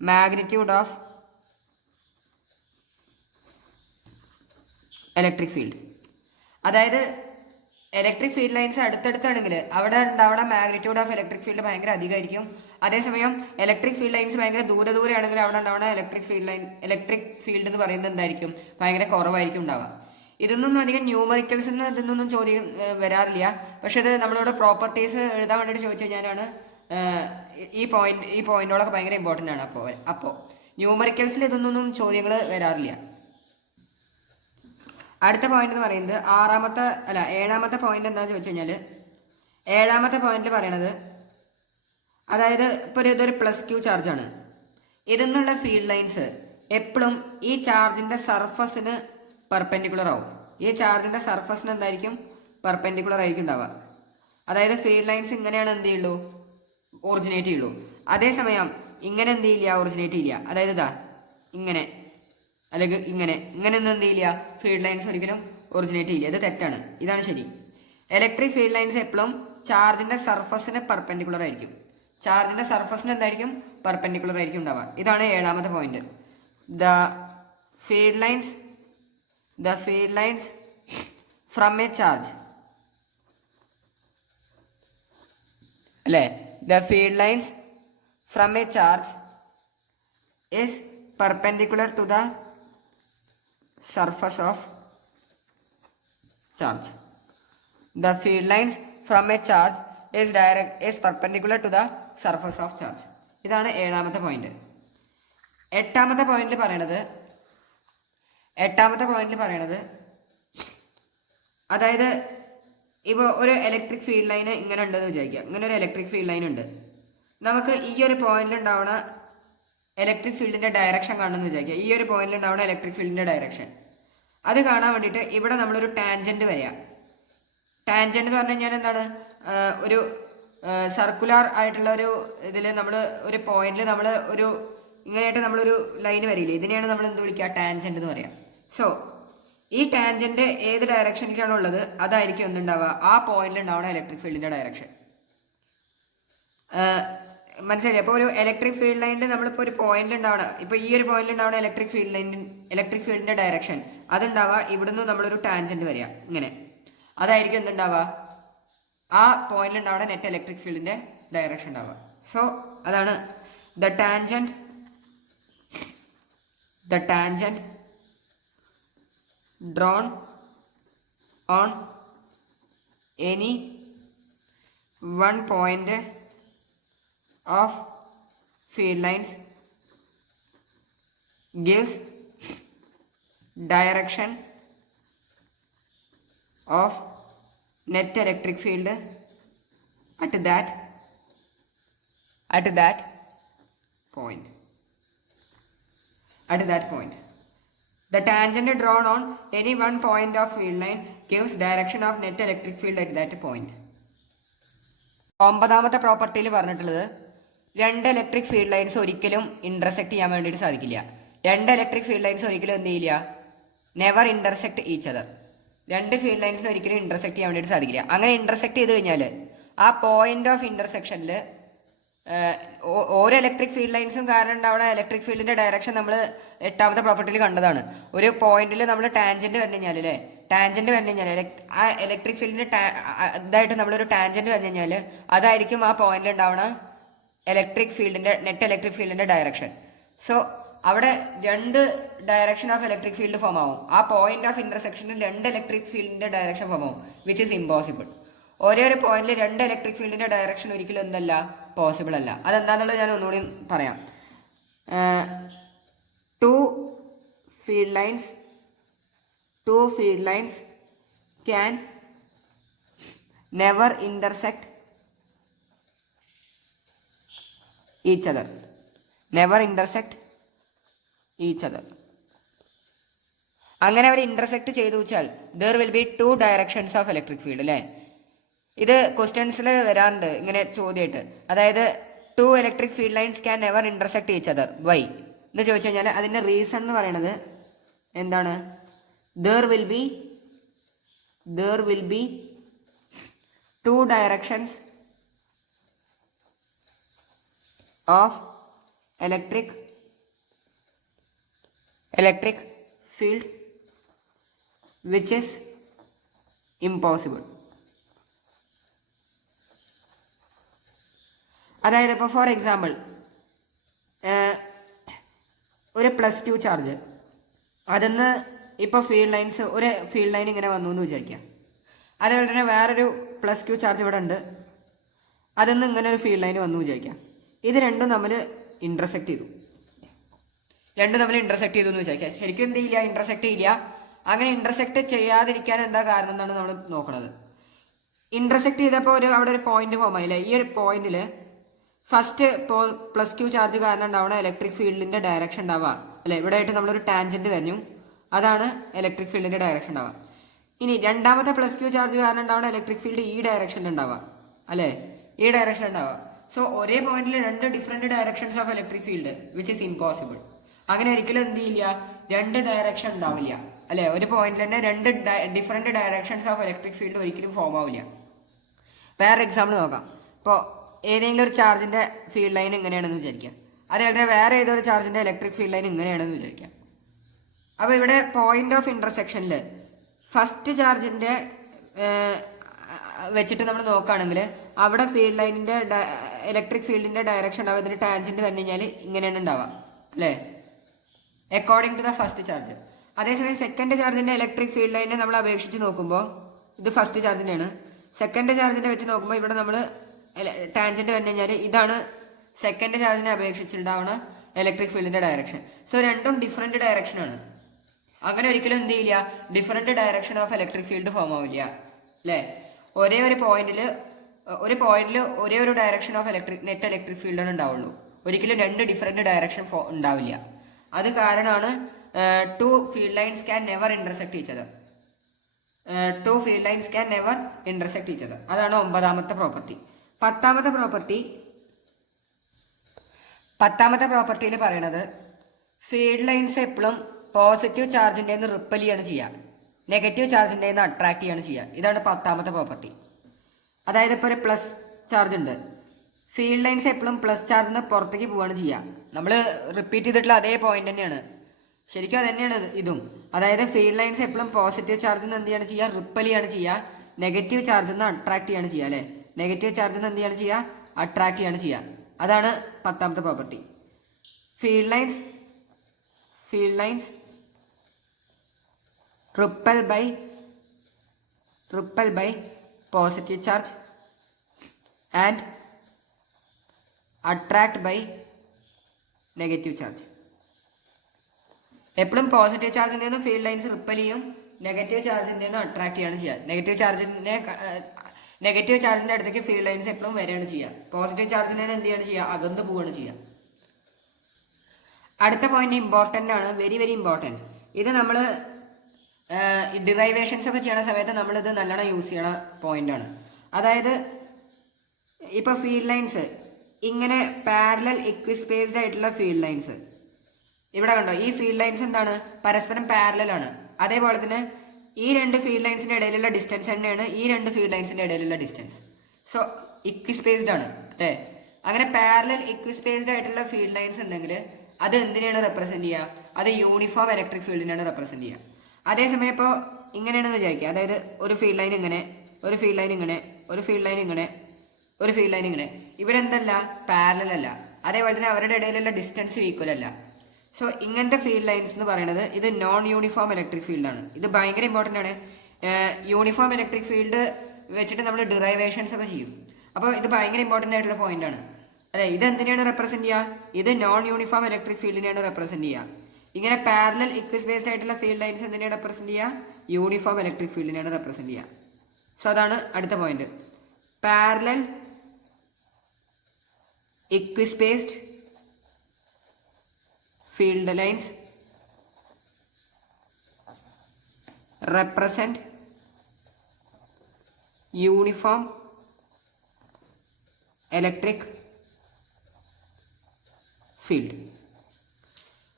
magnitude of electric field. അതായത് ഇലക്ട്രിക് ഫീൽഡ് ലൈൻസ് അടുത്തടുത്താണെങ്കിൽ അവിടെ ഉണ്ടാവുന്ന മാഗ്നിറ്റ്യൂഡ് ഓഫ് ഇലക്ട്രിക് ഫീൽഡ് ഭയങ്കര അധികമായിരിക്കും. അതേസമയം ഇലക്ട്രിക് ഫീൽഡ് ലൈൻസ് ഭയങ്കര ദൂരെയാണെങ്കിൽ അവിടെ ഉണ്ടാവുന്ന electric field എന്ന് പറയുന്നത് എന്തായിരിക്കും? ഭയങ്കര കുറവായിരിക്കും ഉണ്ടാവുക. ഇതൊന്നും അധികം ന്യൂമറിക്കൽസ് ഇതൊന്നും ചോദ്യം വരാറില്ല. പക്ഷെ ഇത് നമ്മളിവിടെ പ്രോപ്പർട്ടീസ് എഴുതാൻ വേണ്ടിയിട്ട് ചോദിച്ചു കഴിഞ്ഞാലാണ് ഈ പോയിന്റുകളൊക്കെ ഭയങ്കര ഇമ്പോർട്ടൻ്റ് ആണ്. അപ്പോൾ ന്യൂമറിക്കൽസിൽ ഇതൊന്നും ചോദ്യങ്ങൾ വരാറില്ല. അടുത്ത പോയിന്റ് എന്ന് പറയുന്നത് 7ാമത്തെ പോയിന്റ് എന്താണെന്ന് ചോദിച്ചു കഴിഞ്ഞാൽ 7ാമത്തെ പോയിന്റിൽ പറയണത്, അതായത് ഇപ്പോൾ ഇതൊരു +Q ചാർജാണ്. ഇതിന്നുള്ള ഫീൽഡ് ലൈൻസ് എപ്പോഴും ഈ ചാർജിൻ്റെ സർഫസിന് പെർപെൻഡിക്കുലർ ആവും. ഈ ചാർജിൻ്റെ സർഫസിന് എന്തായിരിക്കും? പെർപെൻഡിക്കുലർ ആയിരിക്കും ഉണ്ടാവുക. അതായത് ഫീൽഡ് ലൈൻസ് ഇങ്ങനെയാണ് എന്ത് ചെയ്യുള്ളൂ? ഒറിജിനേറ്റ് ചെയ്യുള്ളൂ. അതേസമയം ഇങ്ങനെ എന്ത് ചെയ്യില്ല? ഒറിജിനേറ്റ് ചെയ്യില്ല. അതായത് ഇങ്ങനെ അല്ലെങ്കിൽ ഇങ്ങനെ ഒന്നും എന്ത് ചെയ്യില്ല? ഫീൽഡ് ലൈൻസ് ഒരിക്കലും ഒറിജിനേറ്റ് ചെയ്യില്ല. ഇത് തെറ്റാണ്. ഇതാണ് ശരി. ഇലക്ട്രിക് ഫീൽഡ് ലൈൻസ് എപ്പോഴും ചാർജിൻ്റെ സർഫസിന് പെർപെൻഡിക്കുലർ ആയിരിക്കും. ചാർജിൻ്റെ സർഫസിന് എന്തായിരിക്കും? പെർപെൻഡിക്കുലർ ആയിരിക്കും ഉണ്ടാവുക. ഇതാണ് 7ാമത്തെ point. The field lines from a charge അല്ലേ? The field lines from a charge is perpendicular to the surface of charge. The field lines from a charge is perpendicular to the surface of charge. ഇതാണ് 7ാമത്തെ point. 8ാമത്തെ പോയിന്റിൽ പറയണത് അതായത് ഇപ്പോൾ ഒരു electric field line ഇങ്ങനെ ഉണ്ടെന്ന് വിചാരിക്കുക. ഇങ്ങനെ ഒരു ഇലക്ട്രിക് ഫീൽഡ് ലൈൻ ഉണ്ട്. നമുക്ക് ഈ ഒരു പോയിന്റിൽ ഉണ്ടാവുന്ന ഇലക്ട്രിക് ഫീൽഡിന്റെ ഡയറക്ഷൻ കാണണമെന്ന് വിചാരിക്കുക. ഈ ഒരു പോയിന്റിൽ ഉണ്ടാവുന്ന ഇലക്ട്രിക് ഫീൽഡിന്റെ ഡയറക്ഷൻ അത് കാണാൻ വേണ്ടിയിട്ട് ഇവിടെ നമ്മളൊരു ടാൻജന്റ് വരിക. ടാൻജന്റ് എന്ന് പറഞ്ഞു കഴിഞ്ഞാൽ എന്താണ്? ഒരു സർക്കുലർ ആയിട്ടുള്ള ഒരു ഇതിൽ നമ്മൾ ഒരു പോയിന്റിൽ നമ്മൾ ഒരു ഇങ്ങനെയായിട്ട് നമ്മളൊരു ലൈൻ വരില്ലേ, ഇതിനെയാണ് നമ്മൾ എന്ത് വിളിക്കുക? ടാൻജന്റ് എന്ന് പറയാം. സോ ഈ ടാൻജന്റ് ഏത് ഡയറക്ഷനിലേക്കാണ് ഉള്ളത് അതായിരിക്കും എന്തുണ്ടാവുക? ആ പോയിന്റിൽ ഉണ്ടാവുന്ന ഇലക്ട്രിക് ഫീൽഡിന്റെ ഡയറക്ഷൻ. മനസ്സിലായി? അപ്പോൾ ഒരു ഇലക്ട്രിക് ഫീൽഡ് ലൈനിൽ നമ്മളിപ്പോൾ ഒരു പോയിന്റിൽ ഉണ്ടാവണം, ഇപ്പോൾ ഈ ഒരു പോയിന്റിൽ ഉണ്ടാവുന്ന ഇലക്ട്രിക് ഫീൽഡിന്റെ ഡയറക്ഷൻ അതുണ്ടാവുക ഇവിടുന്ന് നമ്മളൊരു ടാൻജന്റ് വരിക ഇങ്ങനെ. അതായിരിക്കും എന്തുണ്ടാവുക? ആ പോയിന്റിൽ ഉണ്ടാവുന്ന നെറ്റ് ഇലക്ട്രിക് ഫീൽഡിന്റെ ഡയറക്ഷൻ ഉണ്ടാവുക. സോ അതാണ് the tangent drawn on any one point of field lines gives direction of net electric field at that point. The tangent drawn on any one point of field line gives direction of net electric field at that point. 9ാമത്തെ പ്രോപ്പർട്ടിയിൽ പറഞ്ഞിട്ടുള്ളത് രണ്ട് electric field lines ഒരിക്കലും intersect ചെയ്യാൻ വേണ്ടിയിട്ട് സാധിക്കില്ല. രണ്ട് electric field lines ഒരിക്കലും എന്ത് ചെയ്യില്ല? Never intersect each other. രണ്ട് ഫീൽഡ് ലൈൻസിന് ഒരിക്കലും ഇന്റർസെക്ട് ചെയ്യാൻ വേണ്ടിയിട്ട് സാധിക്കില്ല. അങ്ങനെ ഇന്റർസെക്ട് ചെയ്ത് കഴിഞ്ഞാൽ ആ പോയിന്റ് ഓഫ് ഇന്റർസെക്ഷനിൽ ഓരോ ഇലക്ട്രിക് ഫീൽഡ് ലൈൻസും കാരണം ഉണ്ടാവുന്ന ഇലക്ട്രിക് ഫീൽഡിന്റെ ഡയറക്ഷൻ നമ്മൾ 8ാമത്തെ പ്രോപ്പർട്ടിയിൽ കണ്ടതാണ്. ഒരു പോയിന്റിൽ നമ്മൾ ടാൻജന്റ് വന്നു കഴിഞ്ഞാൽ ആ ഇലക്ട്രിക് ഫീൽഡിന്റെ ഇതായിട്ട് നമ്മളൊരു ടാൻജന്റ് വന്നു കഴിഞ്ഞാൽ അതായിരിക്കും ആ പോയിന്റിൽ ഉണ്ടാവുന്ന നെറ്റ് ഇലക്ട്രിക് ഫീൽഡിന്റെ ഡയറക്ഷൻ. സോ അവിടെ രണ്ട് direction of electric field form ആവും. ആ പോയിന്റ് ഓഫ് ഇന്റർസെക്ഷനിൽ രണ്ട് ഇലക്ട്രിക് ഫീൽഡിന്റെ ഡയറക്ഷൻ ഫോം ആവും, വിച്ച് ഈസ് ഇമ്പോസിബിൾ. ഒരേ ഒരു പോയിന്റിൽ രണ്ട് ഇലക്ട്രിക് ഫീൽഡിന്റെ ഡയറക്ഷൻ ഒരിക്കലും എന്തല്ല? പോസിബിൾ അല്ല. അതെന്താന്നുള്ളത് ഞാൻ ഒന്നുകൂടി പറയാം. Two field lines can never intersect each other. അങ്ങനെ അവർ ഇന്റർസെക്ട് ചെയ്തു വെച്ചാൽ there will be two directions of electric field. അല്ലേ? ഇത് ക്വസ്റ്റ്യൻസിൽ വരാറുണ്ട് ഇങ്ങനെ ചോദ്യമായിട്ട്. അതായത് two electric field lines can never intersect each other, why എന്ന് ചോദിച്ചു കഴിഞ്ഞാൽ അതിൻ്റെ റീസൺ എന്ന് പറയുന്നത് എന്താണ്? There will be two directions of electric field which is impossible. അതായത് ഇപ്പോൾ ഫോർ എക്സാമ്പിൾ ഒരു +2 ചാർജ് അതിന്ന് ഇപ്പോൾ ഒരു ഫീൽഡ് ലൈൻ ഇങ്ങനെ വന്നു എന്ന് വിചാരിക്കുക. അതേപോലെ തന്നെ വേറൊരു +2 ചാർജ് ഇവിടെ ഉണ്ട്, അതിന്ന് ഇങ്ങനെ ഒരു ഫീൽഡ് ലൈൻ വന്നു വിചാരിക്കുക. ഇത് രണ്ടും തമ്മിൽ ഇന്റർസെക്ട് ചെയ്തു എന്ന് വിചാരിക്കുക. ശരിക്കും എന്ത് ചെയ്യില്ല? ഇന്റർസെക്ട് ചെയ്യില്ല. അങ്ങനെ ഇന്റർസെക്ട് ചെയ്യാതിരിക്കാൻ എന്താ കാരണം എന്നാണ് നമ്മൾ നോക്കുന്നത്. ഇന്റർസെക്ട് ചെയ്തപ്പോൾ അവിടെ ഒരു പോയിന്റ് ഫോം ആയില്ലേ? ഈ ഒരു പോയിന്റിൽ ഫസ്റ്റ് +2 ചാർജ് കാരണം ഉണ്ടാവുന്ന ഇലക്ട്രിക് ഫീൽഡിന്റെ ഡയറക്ഷൻ ഉണ്ടാവുക അല്ലെ? ഇവിടെ ആയിട്ട് നമ്മളൊരു ടാൻജന്റ് വരഞ്ഞു, അതാണ് ഇലക്ട്രിക് ഫീൽഡിന്റെ ഡയറക്ഷൻ ഉണ്ടാവുക. ഇനി രണ്ടാമത്തെ +2 ചാർജ് കാരണം ഉണ്ടാവുന്ന ഇലക്ട്രിക് ഫീൽഡ് ഈ ഡയറക്ഷനിൽ ഉണ്ടാവുക അല്ലേ? ഈ ഡയറക്ഷൻ ഉണ്ടാവുക. സോ ഒരേ പോയിന്റിൽ രണ്ട് different directions of electric field which is impossible. അങ്ങനെ ഒരിക്കലും എന്ത് ചെയ്യില്ല? രണ്ട് ഡയറക്ഷൻ ഉണ്ടാവില്ല അല്ലെ? ഒരു പോയിന്റിൽ തന്നെ രണ്ട് different directions of electric field ഒരിക്കലും ഫോം ആവില്ല. വേറെ എക്സാമ്പിൾ നോക്കാം. ഇപ്പോൾ ഏതെങ്കിലും ഒരു ചാർജിന്റെ ഫീൽഡ് ലൈൻ ഇങ്ങനെയാണെന്ന് വിചാരിക്കുക. അതേപോലെ തന്നെ വേറെ ഏതൊരു ചാർജിന്റെ ഇലക്ട്രിക് ഫീൽഡ് ലൈൻ ഇങ്ങനെയാണെന്ന് വിചാരിക്കുക. അപ്പോൾ ഇവിടെ പോയിന്റ് ഓഫ് ഇന്റർസെക്ഷനിൽ ഫസ്റ്റ് ചാർജിന്റെ വെച്ചിട്ട് നമ്മൾ നോക്കുകയാണെങ്കിൽ അവിടെ ഫീൽഡ് ലൈനിന്റെ ഇലക്ട്രിക് ഫീൽഡിന്റെ ഡയറക്ഷൻ ഉണ്ടാവും. ഇതിന് ടാൻജന്റ് വന്നു കഴിഞ്ഞാൽ ഇങ്ങനെയാണ് ഉണ്ടാവുക അല്ലേ, according to the first charge. അതേസമയം സെക്കൻഡ് ചാർജിന്റെ ഇലക്ട്രിക് ഫീൽഡ് ലൈനെ നമ്മൾ അപേക്ഷിച്ച് നോക്കുമ്പോൾ ഇത് ഫസ്റ്റ് ചാർജിന്റെയാണ്. സെക്കൻഡ് ചാർജിന്റെ വെച്ച് നോക്കുമ്പോൾ ഇവിടെ നമ്മൾ ടാൻജന്റ് വന്നു കഴിഞ്ഞാൽ ഇതാണ് സെക്കൻഡ് ചാർജിനെ അപേക്ഷിച്ചുണ്ടാവുന്ന ഇലക്ട്രിക് ഫീൽഡിന്റെ ഡയറക്ഷൻ. സോ രണ്ടും ഡിഫറെന്റ് ഡയറക്ഷൻ ആണ്. അങ്ങനെ ഒരിക്കലും എന്ത് ചെയ്യില്ല, different direction of electric field form ആവില്ല അല്ലേ. ഒരേ ഒരു പോയിന്റിൽ ഒരേ ഒരു ഡയറക്ഷൻ ഓഫ് നെറ്റ് ഇലക്ട്രിക് ഫീൽഡാണ് ഉണ്ടാവുള്ളൂ. ഒരിക്കലും രണ്ട് ഡിഫറെന്റ് ഡയറക്ഷൻ ഉണ്ടാവില്ല. അത് കാരണമാണ് two field lines can never intersect each other. Two field lines can never intersect each other. അതാണ് 9ാമത്തെ പ്രോപ്പർട്ടി. 10ാമത്തെ പ്രോപ്പർട്ടിയിൽ പറയണത് ഫീൽഡ് ലൈൻസ് എപ്പോഴും പോസിറ്റീവ് ചാർജിൻ്റെ നിന്ന് റിപ്പൽ ചെയ്യാണ് ചെയ്യുക, നെഗറ്റീവ് ചാർജിൻ്റെ നിന്ന് അട്രാക്ട് ചെയ്യാണ് ചെയ്യുക. ഇതാണ് 10ാമത്തെ പ്രോപ്പർട്ടി. അതായത് ഇപ്പോൾ ഒരു പ്ലസ് ചാർജ് ഉണ്ട്, ഫീൽഡ് ലൈൻസ് എപ്പോഴും പ്ലസ് ചാർജിൽ നിന്ന് പുറത്തേക്ക് പോവുകയാണ് ചെയ്യുക. നമ്മൾ റിപ്പീറ്റ് ചെയ്തിട്ടുള്ള അതേ പോയിന്റ് തന്നെയാണ്, ശരിക്കും അത് തന്നെയാണ് ഇതും. അതായത് ഫീൽഡ് ലൈൻസ് എപ്പോഴും പോസിറ്റീവ് ചാർജിൽ നിന്ന് എന്ത് ചെയ്യാണ് ചെയ്യുക, റിപ്പൽ ചെയ്യാണ് ചെയ്യുക, നെഗറ്റീവ് ചാർജിൽ നിന്ന് അട്രാക്ട് ചെയ്യാണ് ചെയ്യുക അല്ലേ. നെഗറ്റീവ് ചാർജിൽ നിന്ന് എന്ത് ചെയ്യാണ് ചെയ്യുക, അട്രാക്ട് ചെയ്യാണ് ചെയ്യുക. അതാണ് 10ാമത്തെ property. Field lines repel by positive charge and attract by negative charge. എപ്പോഴും പോസിറ്റീവ് ചാർജിൽ നിന്ന് ഫീൽഡ് ലൈൻസ് റിപ്പൽ ചെയ്യും, നെഗറ്റീവ് ചാർജിൽ നിന്ന് അട്രാക്ട് ചെയ്യാണ് ചെയ്യുക. നെഗറ്റീവ് ചാർജിന്റെ അടുത്തേക്ക് ഫീൽഡ് ലൈൻസ് എപ്പോഴും വരികയാണ് ചെയ്യുക. പോസിറ്റീവ് ചാർജിൽ നിന്ന് എന്ത് ചെയ്യാണ് ചെയ്യുക, അകന്ന് പോവുകയാണ് ചെയ്യുക. അടുത്ത പോയിന്റ് ഇമ്പോർട്ടൻ്റ് ആണ്, വെരി വെരി ഇമ്പോർട്ടൻറ്റ്. ഇത് നമ്മൾ ഡിറൈവേഷൻസ് ഒക്കെ ചെയ്യണ സമയത്ത് നമ്മളിത് നല്ലോണം യൂസ് ചെയ്യണ പോയിന്റ് ആണ്. അതായത് ഇപ്പോൾ ഫീൽഡ് ലൈൻസ് ഇങ്ങനെ പാരലൽ ഇക്വിസ്പേസ്ഡ് ആയിട്ടുള്ള ഫീൽഡ് ലൈൻസ് ഇവിടെ കണ്ടോ, ഈ ഫീൽഡ് ലൈൻസ് എന്താണ്, പരസ്പരം പാരലൽ ആണ്. അതേപോലെ തന്നെ ഈ രണ്ട് ഫീൽഡ് ലൈൻസിന്റെ ഇടയിലുള്ള ഡിസ്റ്റൻസ് തന്നെയാണ് ഈ രണ്ട് ഫീൽഡ് ലൈൻസിന്റെ ഇടയിലുള്ള ഡിസ്റ്റൻസ്. സോ ഇക്വിസ്പേസ്ഡ് ആണ് അല്ലേ. അങ്ങനെ പാരലൽ ഇക്വിസ്പേസ്ഡ് ആയിട്ടുള്ള ഫീൽഡ് ലൈൻസ് ഉണ്ടെങ്കിൽ അത് എന്തിനാണ് റെപ്രസെന്റ് ചെയ്യുക, അത് യൂണിഫോം ഇലക്ട്രിക് ഫീൽഡിനാണ് റെപ്രസെന്റ് ചെയ്യുക. അതേസമയം ഇപ്പോൾ ഇങ്ങനെയാണെന്ന് വിചാരിക്കുക, അതായത് ഒരു ഫീൽഡ് ലൈൻ ഇങ്ങനെ, ഒരു ഫീൽഡ് ലൈൻ ഇങ്ങനെ, ഒരു ഫീൽഡ് ലൈൻ ഇങ്ങനെ, ഒരു ഫീൽഡ് ലൈൻ ഇങ്ങനെ, ഇവരെന്തല്ല, പാരലൽ അല്ല. അതേപോലെ തന്നെ അവരുടെ ഇടയിലുള്ള ഡിസ്റ്റൻസ് ഈക്വൽ അല്ല. സോ ഇങ്ങനത്തെ ഫീൽഡ് ലൈൻസ് എന്ന് പറയുന്നത് ഇത് നോൺ യൂണിഫോം ഇലക്ട്രിക് ഫീൽഡാണ്. ഇത് ഭയങ്കര ഇമ്പോർട്ടൻ്റ് ആണ്. യൂണിഫോം ഇലക്ട്രിക് ഫീൽഡ് വെച്ചിട്ട് നമ്മൾ ഡിറൈവേഷൻസ് ഒക്കെ ചെയ്യും. അപ്പോൾ ഇത് ഭയങ്കര ഇമ്പോർട്ടൻ്റ് ആയിട്ടുള്ള പോയിന്റ് ആണ് അല്ലെ. ഇത് എന്തിനാണ് റെപ്രസെന്റ് ചെയ്യുക, ഇത് നോൺ യൂണിഫോം ഇലക്ട്രിക് ഫീൽഡിനെയാണ് റെപ്രസെന്റ് ചെയ്യുക. ഇങ്ങനെ പാരലൽ ഇക്വിസ്പേസ്ഡ് ആയിട്ടുള്ള ഫീൽഡ് ലൈൻസ് എന്തിനാണ് റെപ്രസെന്റ് ചെയ്യുക, യൂണിഫോം ഇലക്ട്രിക് ഫീൽഡിനെയാണ് റെപ്രസെന്റ് ചെയ്യുക. സോ അതാണ് അടുത്ത point, parallel equispaced field lines represent uniform electric field.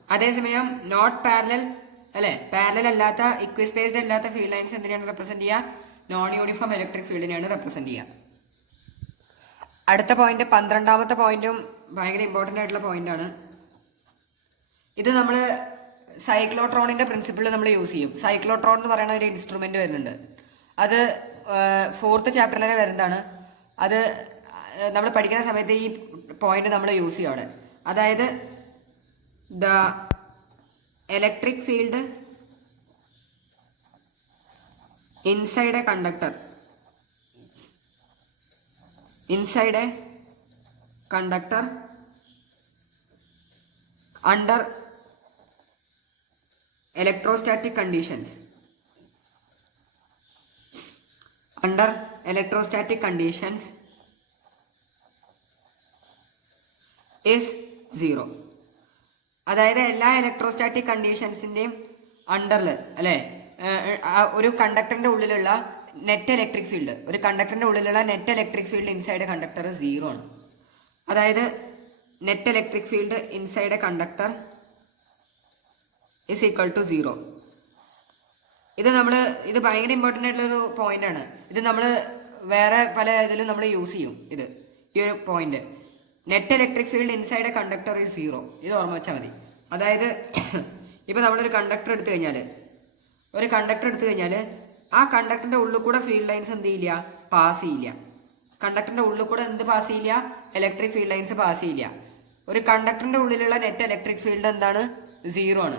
അതേസമയം നോട്ട് പാരലൽ അല്ലെ, പാരലൽ അല്ലാത്ത ഇക്വിസ്പേസ്ഡ് അല്ലാത്ത ഫീൽഡ് ലൈൻസ് എന്തിനാണ് റെപ്രസെന്റ് ചെയ്യുക, നോൺ യൂണിഫോം ഇലക്ട്രിക് ഫീൽഡിനെയാണ് റെപ്രസെന്റ് ചെയ്യുക. അടുത്ത പോയിന്റ് 12ാമത്തെ പോയിന്റും ഭയങ്കര ഇമ്പോർട്ടൻ്റ് ആയിട്ടുള്ള പോയിന്റ് ആണ്. ഇത് നമ്മൾ സൈക്ലോട്രോണിന്റെ പ്രിൻസിപ്പിൾ നമ്മൾ യൂസ് ചെയ്യും. സൈക്ലോട്രോൺ എന്ന് പറയുന്ന ഒരു ഇൻസ്ട്രുമെന്റ് വരുന്നുണ്ട്, അത് 4th ചാപ്റ്ററിൽ തന്നെ വരുന്നതാണ്. അത് നമ്മൾ പഠിക്കുന്ന സമയത്ത് ഈ പോയിന്റ് നമ്മൾ യൂസ് ചെയ്യാണ്. അതായത് the electric field inside a conductor under electrostatic conditions is 0. അതായത് എല്ലാ ഇലക്ട്രോസ്റ്റാറ്റിക് കണ്ടീഷൻസിന്റെയും അണ്ടറിൽ അല്ലെ ഒരു കണ്ടക്ടറിന്റെ ഉള്ളിലുള്ള net electric field inside conductor 0 ആണ്. അതായത് net electric field inside a conductor is equal to 0. ഇത് ഭയങ്കര ഇമ്പോർട്ടൻ്റ് ആയിട്ടുള്ളൊരു പോയിന്റ് ആണ്. ഇത് നമ്മൾ വേറെ പല ഇതിലും നമ്മൾ യൂസ് ചെയ്യും. ഈ ഒരു point net electric field inside a conductor is 0, ഇത് ഓർമ്മ വെച്ചാൽ മതി. അതായത് ഇപ്പൊ നമ്മളൊരു കണ്ടക്ടർ എടുത്തു കഴിഞ്ഞാൽ ആ കണ്ടക്ടറിന്റെ ഉള്ളിൽ കൂടെ ഫീൽഡ് ലൈൻസ് എന്ത് ചെയ്യില്ല, പാസ് ചെയ്യില്ല. കണ്ടക്ടറിന്റെ ഉള്ളിൽ കൂടെ എന്ത് പാസ് ചെയ്യില്ല? ഇലക്ട്രിക് ഫീൽഡ് ലൈൻസ് പാസ് ചെയ്യില്ല. ഒരു കണ്ടക്ടറിന്റെ ഉള്ളിലുള്ള നെറ്റ് ഇലക്ട്രിക് ഫീൽഡ് എന്താണ്? 0 ആണ്.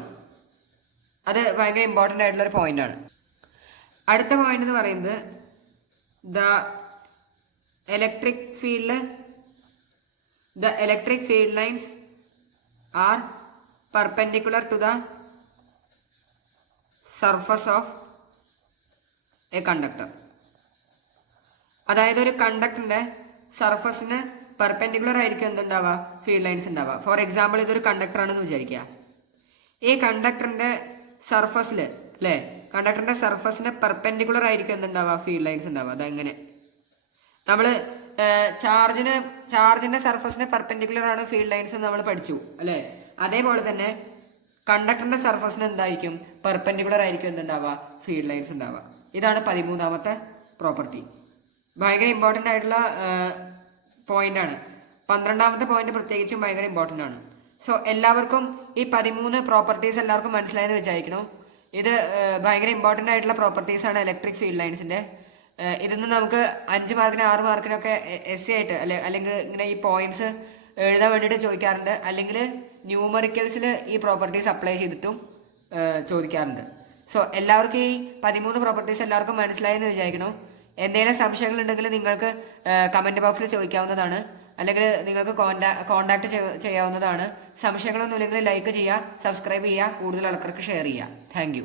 അത് ഭയങ്കര ഇമ്പോർട്ടൻ്റ് ആയിട്ടുള്ള ഒരു പോയിന്റ് ആണ്. അടുത്ത പോയിന്റ് എന്ന് പറയുന്നത് the electric field lines are perpendicular to the surface of a conductor. അതായത് ഒരു കണ്ടക്ടറിന്റെ സർഫസിന് പെർപെൻഡിക്കുലർ ആയിരിക്കും എന്തുണ്ടാവുക? ഫീൽഡ് ലൈൻസ് ഉണ്ടാവുക. ഫോർ എക്സാമ്പിൾ ഇതൊരു കണ്ടക്ടർ ആണെന്ന് വിചാരിക്കുക. ഈ കണ്ടക്ടറിന്റെ സർഫസിൽ അല്ലേ, കണ്ടക്ടറിന്റെ സർഫസിന് പെർപെൻഡിക്കുലർ ആയിരിക്കും എന്തുണ്ടാവുക? ഫീൽഡ് ലൈൻസ് ഉണ്ടാവുക. അതെങ്ങനെ? നമ്മൾ ചാർജിന്റെ സർഫസിന് പെർപെൻഡിക്കുലർ ആണ് ഫീൽഡ് ലൈൻസ് നമ്മൾ പഠിച്ചു അല്ലേ. അതേപോലെ തന്നെ കണ്ടക്ടറിന്റെ സർഫസിന് എന്തായിരിക്കും? പെർപെൻഡിക്കുലർ ആയിരിക്കും എന്തുണ്ടാവുക? ഫീൽഡ് ലൈൻസ് ഉണ്ടാവുക. ഇതാണ് 13ാമത്തെ പ്രോപ്പർട്ടി. ഭയങ്കര ഇമ്പോർട്ടൻ്റ് ആയിട്ടുള്ള പോയിന്റ് ആണ്. 12ാമത്തെ പോയിന്റ് പ്രത്യേകിച്ചും ഭയങ്കര ഇമ്പോർട്ടൻ്റ് ആണ്. സോ എല്ലാവർക്കും ഈ 13 പ്രോപ്പർട്ടീസ് എല്ലാവർക്കും മനസ്സിലായെന്ന് വിചാരിക്കണം. ഇത് ഭയങ്കര ഇമ്പോർട്ടൻ്റ് ആയിട്ടുള്ള പ്രോപ്പർട്ടീസ് ആണ് ഇലക്ട്രിക് ഫീൽഡ് ലൈൻസിന്റെ. ഇതൊന്നും നമുക്ക് 5 മാർക്കിന് 6 മാർക്കിനൊക്കെ എസ് ആയിട്ട് അല്ലെങ്കിൽ ഇങ്ങനെ ഈ പോയിന്റ്സ് എഴുതാൻ വേണ്ടിയിട്ട് ചോദിക്കാറുണ്ട്. അല്ലെങ്കിൽ ന്യൂമറിക്കൽസിൽ ഈ പ്രോപ്പർട്ടീസ് അപ്ലൈ ചെയ്തിട്ടും ചോദിക്കാറുണ്ട്. സോ എല്ലാവർക്കും ഈ 13 പ്രോപ്പർട്ടീസ് എല്ലാവർക്കും മനസ്സിലായെന്ന് വിചാരിക്കണം. എന്തെങ്കിലും സംശയങ്ങൾ ഉണ്ടെങ്കിൽ നിങ്ങൾക്ക് കമൻറ്റ് ബോക്സിൽ ചോദിക്കാവുന്നതാണ്, അല്ലെങ്കിൽ നിങ്ങൾക്ക് കോൺടാക്ട് ചെയ്യാവുന്നതാണ്. സംശയങ്ങളൊന്നും ഇല്ലെങ്കിൽ ലൈക്ക് ചെയ്യുക, സബ്സ്ക്രൈബ് ചെയ്യുക, കൂടുതൽ ആൾക്കാർക്ക് ഷെയർ ചെയ്യുക. താങ്ക്